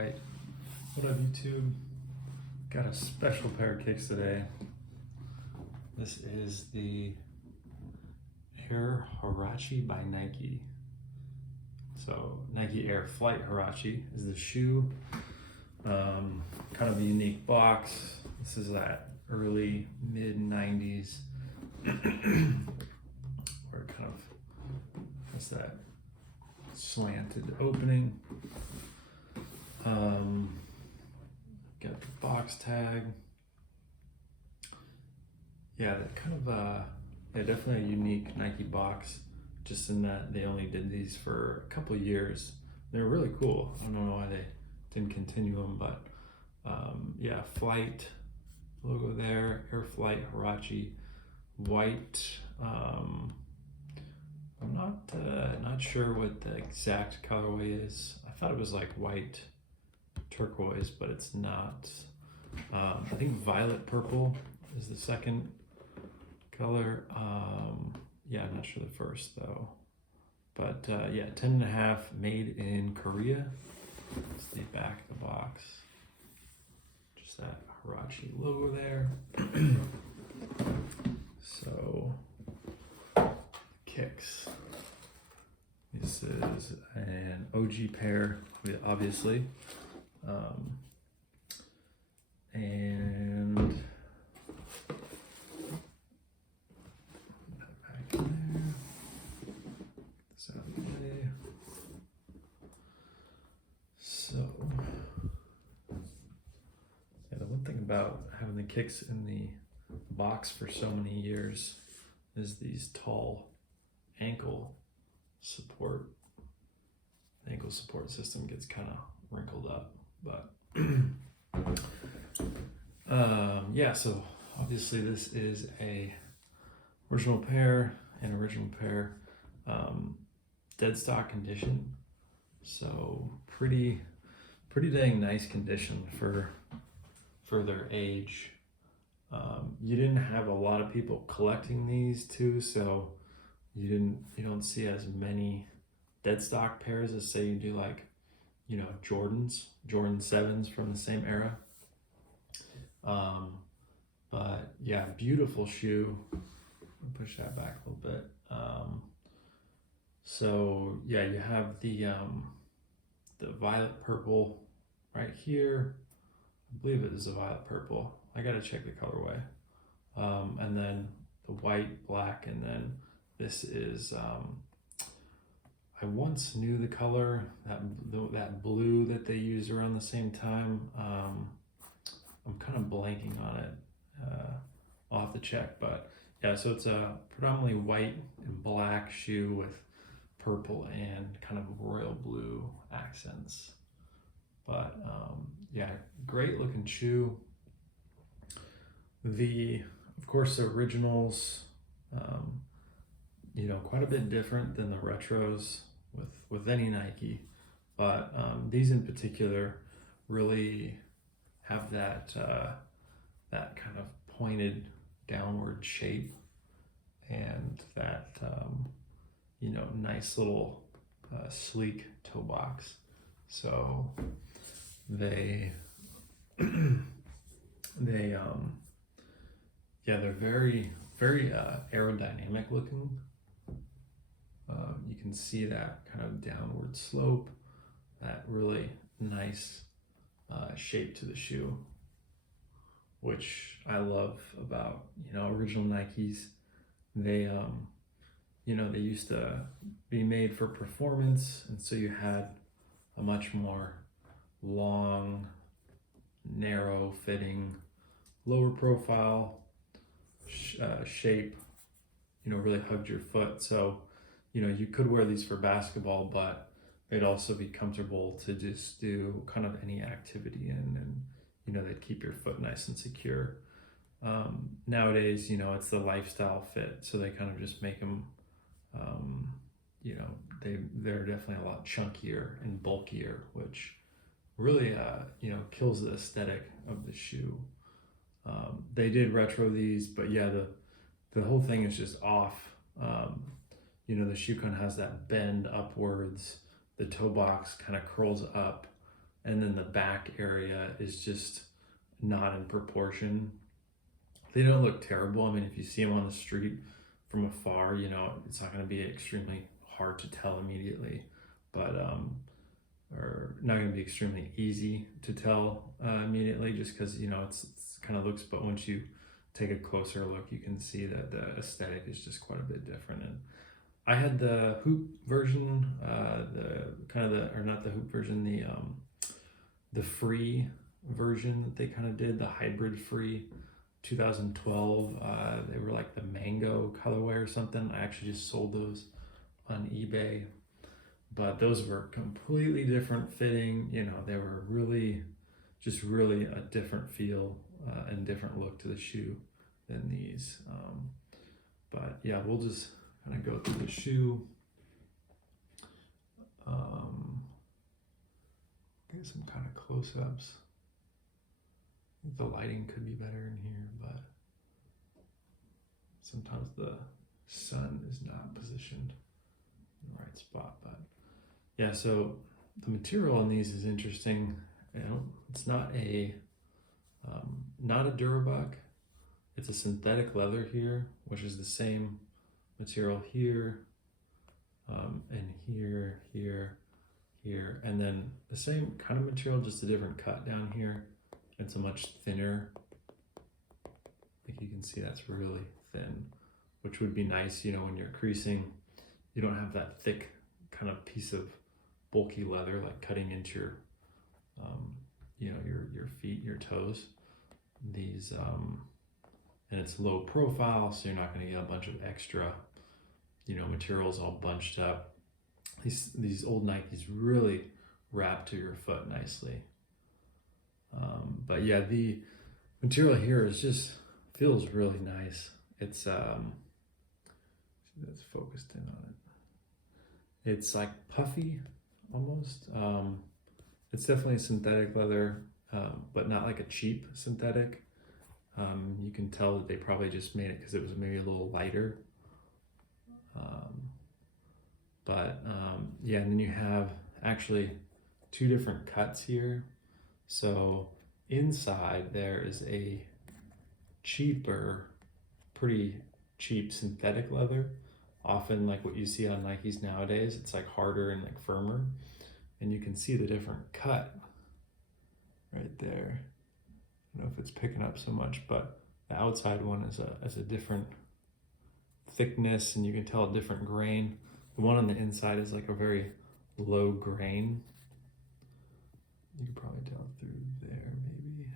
Alright, what up YouTube? Got a special pair of kicks today. This is the Air Huarache by Nike. So Nike Air Flight Huarache is the shoe. Kind of a unique box. This is that early mid 90s where it kind of has that slanted opening. Got the box tag. Yeah, that kind of definitely a unique Nike box, just in that they only did these for a couple of years. They're really cool. I don't know why they didn't continue them, but yeah, Flight logo there, Air Flight Huarache, white. I'm not sure what the exact colorway is. I thought it was like white turquoise, but it's not. I think violet purple is the second color. Yeah, I'm not sure the first though. But yeah, 10.5, made in Korea. It's the back of the box. Just that Huarache logo there. So, kicks. This is an OG pair, obviously. And back in there. This out of the way. So, yeah, the one thing about having the kicks in the box for so many years is these tall ankle support. The ankle support system gets kind of wrinkled up, but yeah, so obviously this is a original pair, dead stock condition, so pretty dang nice condition for their age. You didn't have a lot of people collecting these too, so you don't see as many dead stock pairs as say you do like, you know, Jordan 7s from the same era. But yeah, beautiful shoe. Push that back a little bit. So yeah, you have the violet purple right here. I believe it is a violet purple. I gotta check the colorway. And then the white, black, and then this is I once knew the color, that blue that they used around the same time. I'm kind of blanking on it. I'll have to check, but yeah, so it's a predominantly white and black shoe with purple and kind of royal blue accents. But yeah, great looking shoe. Of course, the originals, you know, quite a bit different than the retros with any Nike, but these in particular really have that kind of pointed downward shape and that you know, nice little sleek toe box. So they yeah, they're very aerodynamic looking. You can see that kind of downward slope, that really nice shape to the shoe, which I love about, you know, original Nikes. They you know, they used to be made for performance, and so you had a much more long, narrow fitting, lower profile shape, you know, really hugged your foot. So, you know, you could wear these for basketball, but they'd also be comfortable to just do kind of any activity in, and, you know, they'd keep your foot nice and secure. Nowadays, you know, it's the lifestyle fit, so they kind of just make them, you know, they're definitely a lot chunkier and bulkier, which really, you know, kills the aesthetic of the shoe. They did retro these, but yeah, the whole thing is just off. You know, the shoe kind of has that bend upwards. The toe box kind of curls up. and then the back area is just not in proportion. They don't look terrible. I mean, if you see them on the street from afar, you know, it's not going to be extremely hard to tell immediately, but or not going to be extremely easy to tell immediately, just because, you know, it's kind of looks. But once you take a closer look, you can see that the aesthetic is just quite a bit different. And I had the hoop version, the kind of the, or not the hoop version, the free version that they kind of did, the hybrid free 2012. They were like the mango colorway or something. I actually just sold those on eBay, but those were completely different fitting. You know, they were really, just really a different feel and different look to the shoe than these. But yeah, we'll just kind of go through the shoe. Get some kind of close-ups. The lighting could be better in here, but sometimes the sun is not positioned in the right spot. But yeah, so the material on these is interesting. You know, it's not a Durabuck. It's a synthetic leather here, which is the same material here, and here, here, and then the same kind of material, just a different cut down here. It's a much thinner, like you can see that's really thin, which would be nice, you know, when you're creasing, you don't have that thick kind of piece of bulky leather like cutting into your, you know, your feet, your toes. These, and it's low profile, so you're not going to get a bunch of extra, you know, materials all bunched up. These old Nikes really wrap to your foot nicely. But yeah, the material here is just feels really nice. It's see, that's focused in on it. It's like puffy almost. It's definitely synthetic leather, but not like a cheap synthetic. You can tell that they probably just made it because it was maybe a little lighter. Yeah, and then you have actually two different cuts here. So inside there is a cheaper, pretty cheap synthetic leather. Often like what you see on Nikes nowadays, it's like harder and like firmer. And you can see the different cut right there. I don't know if it's picking up so much, but the outside one is a different thickness, and you can tell a different grain. The one on the inside is like a very low grain. You can probably tell through there, maybe.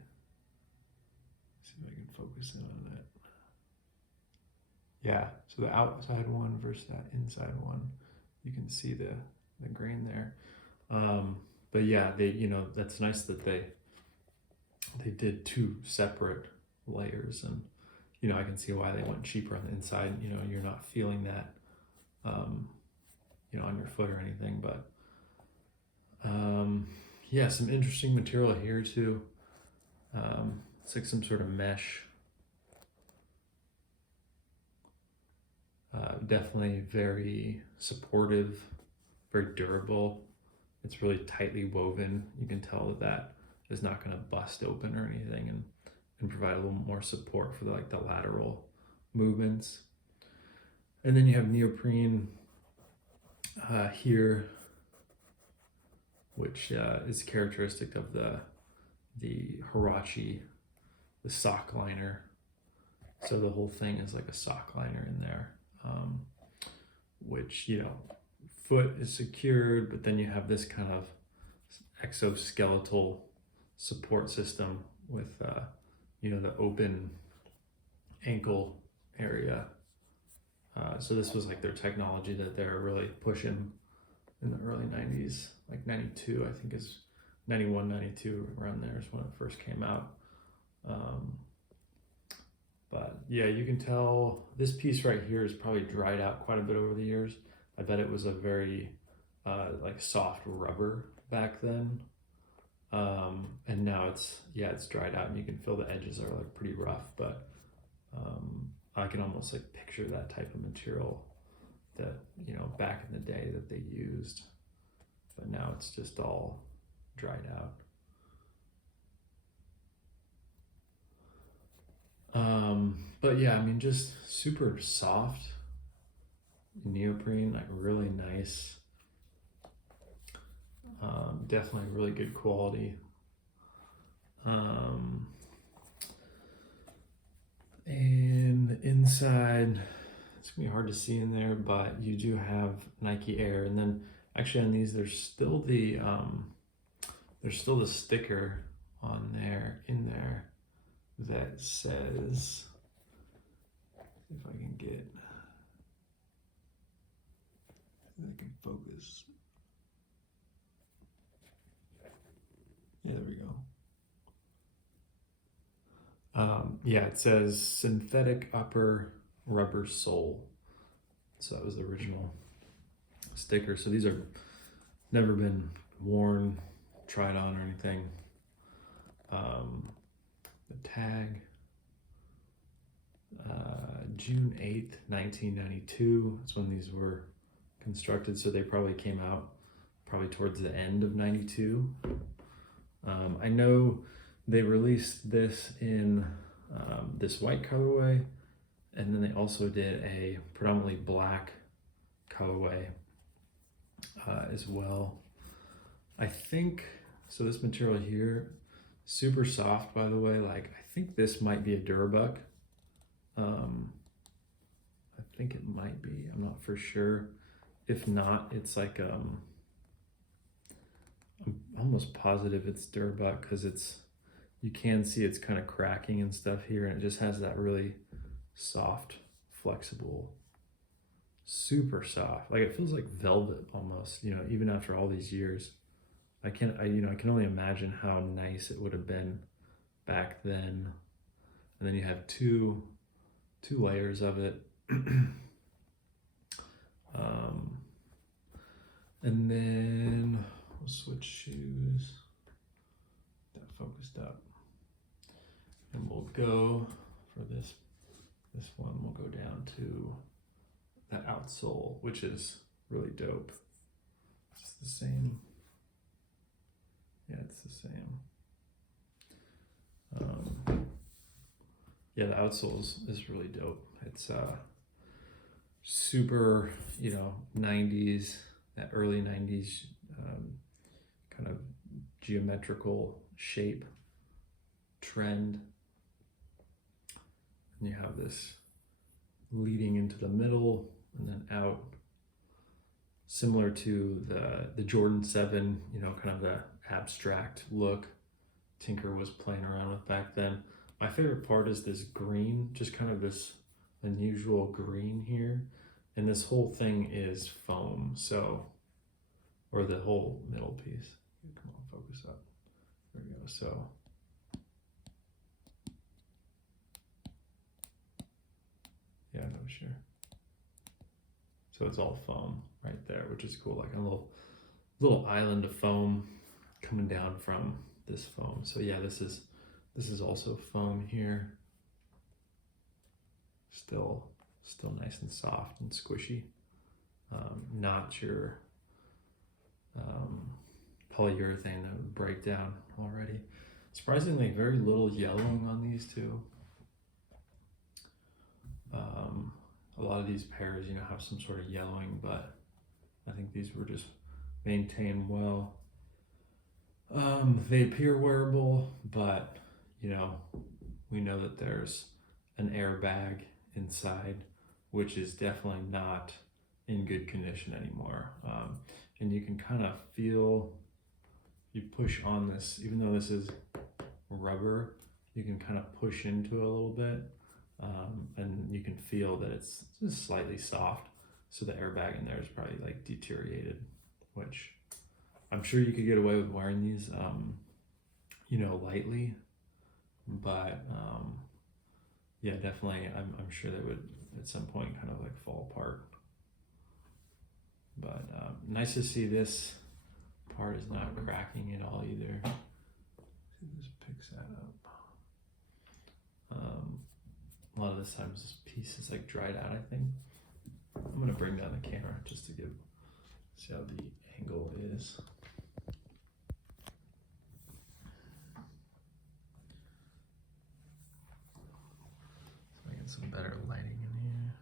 See if I can focus in on that. Yeah, so the outside one versus that inside one, you can see the grain there. But yeah, they, you know, that's nice that they did two separate layers, and you know, I can see why they went cheaper on the inside. You know, you're not feeling that, you know, on your foot or anything. But yeah, some interesting material here too. It's like some sort of mesh. Definitely very supportive, very durable. It's really tightly woven. You can tell that is not going to bust open or anything, and provide a little more support for the lateral movements. And then you have neoprene here, which is characteristic of the Huarache, the sock liner. So the whole thing is like a sock liner in there, which, you know, foot is secured, but then you have this kind of exoskeletal support system with, you know, the open ankle area. So this was like their technology that they're really pushing in the early 90s, like 92, I think is 91, 92, around there is when it first came out. But yeah, you can tell this piece right here is probably dried out quite a bit over the years. I bet it was a very like soft rubber back then. And now it's dried out, and you can feel the edges are like pretty rough, but I can almost like picture that type of material that, you know, back in the day that they used, but now it's just all dried out. But yeah, I mean, just super soft neoprene, like really nice. Definitely really good quality. And inside, it's gonna be hard to see in there, but you do have Nike Air, and then actually on these, there's still the sticker on there in there that says, if I can get, if I can focus. Yeah, there we go. Yeah, it says synthetic upper rubber sole. So that was the original sticker. So these are never been worn, tried on, or anything. The tag, June 8th, 1992. That's when these were constructed. So they probably came out probably towards the end of 92. I know they released this in this white colorway, and then they also did a predominantly black colorway as well. I think, so this material here, super soft, by the way. Like, I think this might be a Durabuck. I think it might be, I'm not for sure. If not, it's like, I'm almost positive it's Durabuck, because you can see it's kind of cracking and stuff here, and it just has that really soft, flexible, super soft. Like, it feels like velvet almost, even after all these years. I can only imagine how nice it would have been back then. And then you have two layers of it. And then we'll switch shoes. That focused up. And we'll go for this one, we'll go down to the outsole, which is really dope. It's the same. Yeah, it's the same. Yeah, the outsole is really dope. It's super, 90s, that early 90s kind of geometrical shape trend. And you have this leading into the middle and then out, similar to the Jordan 7, kind of the abstract look Tinker was playing around with back then. My favorite part is this green, just kind of this unusual green here. And this whole thing is foam, so, or the whole middle piece. Come on, focus up. There we go. So, yeah, no, sure. So it's all foam right there, which is cool, like a little island of foam coming down from this foam. So yeah, this is also foam here. Still nice and soft and squishy. Not your polyurethane that would break down already. Surprisingly, very little yellowing on these two. A lot of these pairs, have some sort of yellowing, but I think these were just maintained well. They appear wearable, but we know that there's an airbag inside, which is definitely not in good condition anymore. And you can kind of feel, you push on this, even though this is rubber, you can kind of push into it a little bit, and you can feel that it's just slightly soft. So the airbag in there is probably like deteriorated, which I'm sure you could get away with wearing these, lightly, but yeah, definitely, I'm sure they would at some point kind of like fall apart. But nice to see this part is not cracking at all either. See if this picks that up. A lot of this times this piece is like dried out, I think. I'm gonna bring down the camera just to see how the angle is. better lighting in here.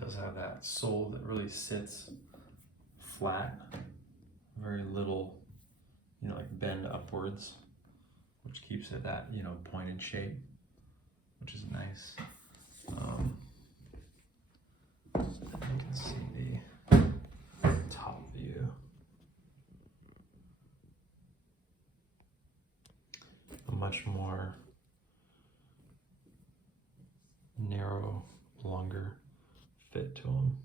Does have that sole that really sits flat, very little, like bend upwards, which keeps it that, pointed shape, which is nice. And you can see the top view. A much more narrow, longer fit to them.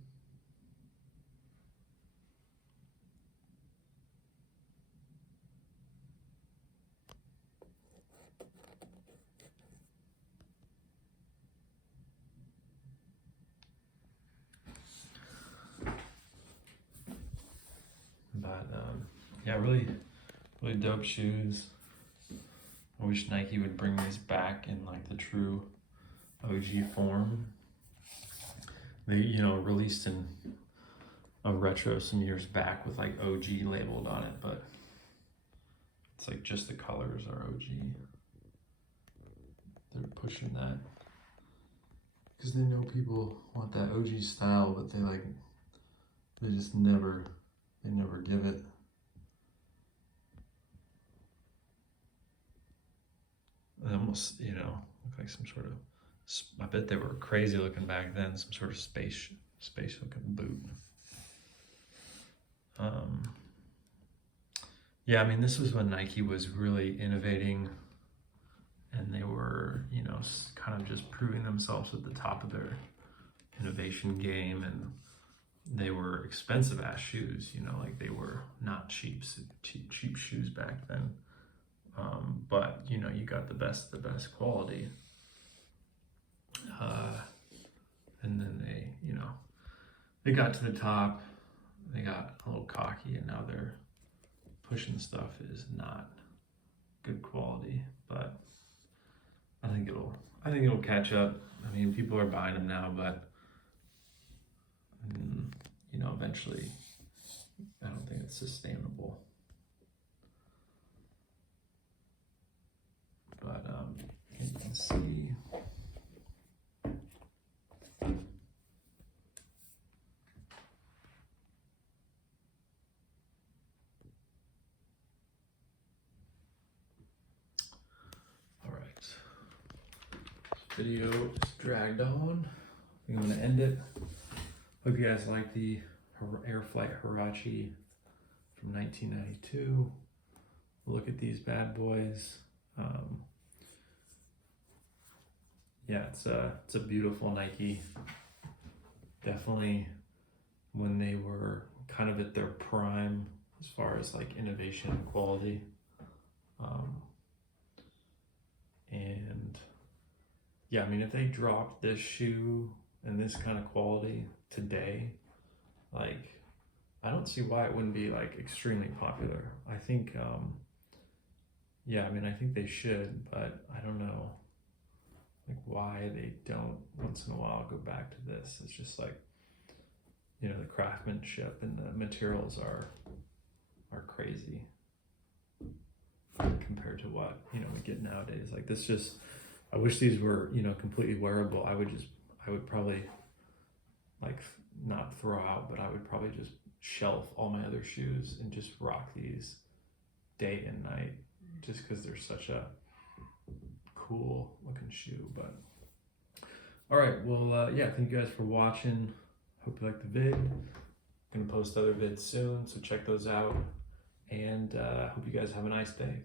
But yeah, really dope shoes. I wish Nike would bring these back in like the true OG form. They, released in a retro some years back with like OG labeled on it, but it's like just the colors are OG. They're pushing that because they know people want that OG style, but they just never give it. They almost, look like some sort of, I bet they were crazy looking back then, some sort of space looking boot. Yeah, I mean, this was when Nike was really innovating and they were, kind of just proving themselves at the top of their innovation game, and they were expensive ass shoes, like they were not cheap shoes back then. But you got the best quality. And then they got to the top, they got a little cocky, and now they're pushing stuff is not good quality, but I think it'll catch up. I mean, people are buying them now, but eventually I don't think it's sustainable. But you can see video just dragged on. I think I'm gonna end it. Hope you guys like the Airflight Huarache from 1992. Look at these bad boys. Yeah, it's a beautiful Nike. Definitely when they were kind of at their prime as far as like innovation and quality. And yeah, I mean, if they dropped this shoe and this kind of quality today, like, I don't see why it wouldn't be like extremely popular. I think, yeah, I mean, I think they should, but I don't know like why they don't once in a while go back to this. It's just like, the craftsmanship and the materials are crazy compared to what, we get nowadays. Like this just, I wish these were, completely wearable. I would probably like not throw out, but I would probably just shelf all my other shoes and just rock these day and night, just because they're such a cool looking shoe. But all right, well, yeah, thank you guys for watching. Hope you liked the vid. Gonna post other vids soon, so check those out. And hope you guys have a nice day.